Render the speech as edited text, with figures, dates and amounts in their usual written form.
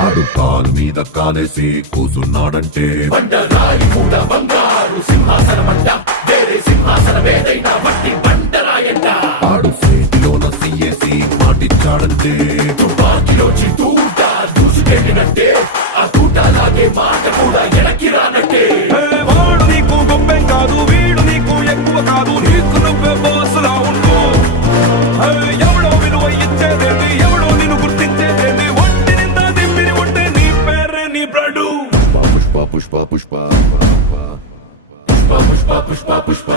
ఆడు కాలు మీద కాలేసి కూసున్నాడంటే బండరాయి కూడా బంగారు సింహాసనమంట వేరే సింహాసనమేదైనా మట్టి బండరాయంట ఆడు చేతిలోన సీయేసి మాటిచ్చాడంటే తుపాకిలో చితూట దూసుకెళ్ళినట్టే ఆ తూటలాగే మాట కూడా ఎనక్కి రానట్టే వాడు నీకు గొప్పేం కాదు వీడు నీకు ఎక్కువ కాదు నీకు నువ్వే బాసులా ఉంటూ ఎవడో విలువ ఇచ్చేదేంటి ఎవడో నిన్ను గుర్తించేదేంటి ఒంటి నిందా దిమ్మిని ఉంటే నీ పేరే నీ బ్రడు పుష్ప పుష్ప పుష్ప పుష్ప పుష్ప పుష్ప పుష్ప పుష్ప